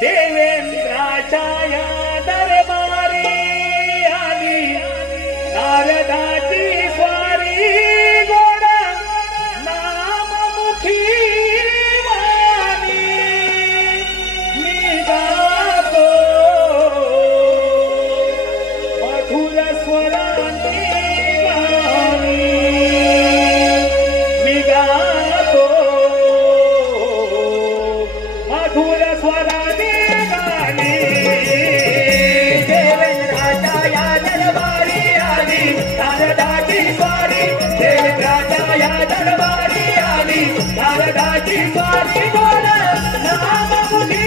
देवेंद्राच्या या दरबारी आली नारदाची स्वारी गोड नाममुखी वाणी निघातो मधुर स्वरानी गाणी निघातो मधुर स्वरानी नारदाची स्वारी गोड नाममुखी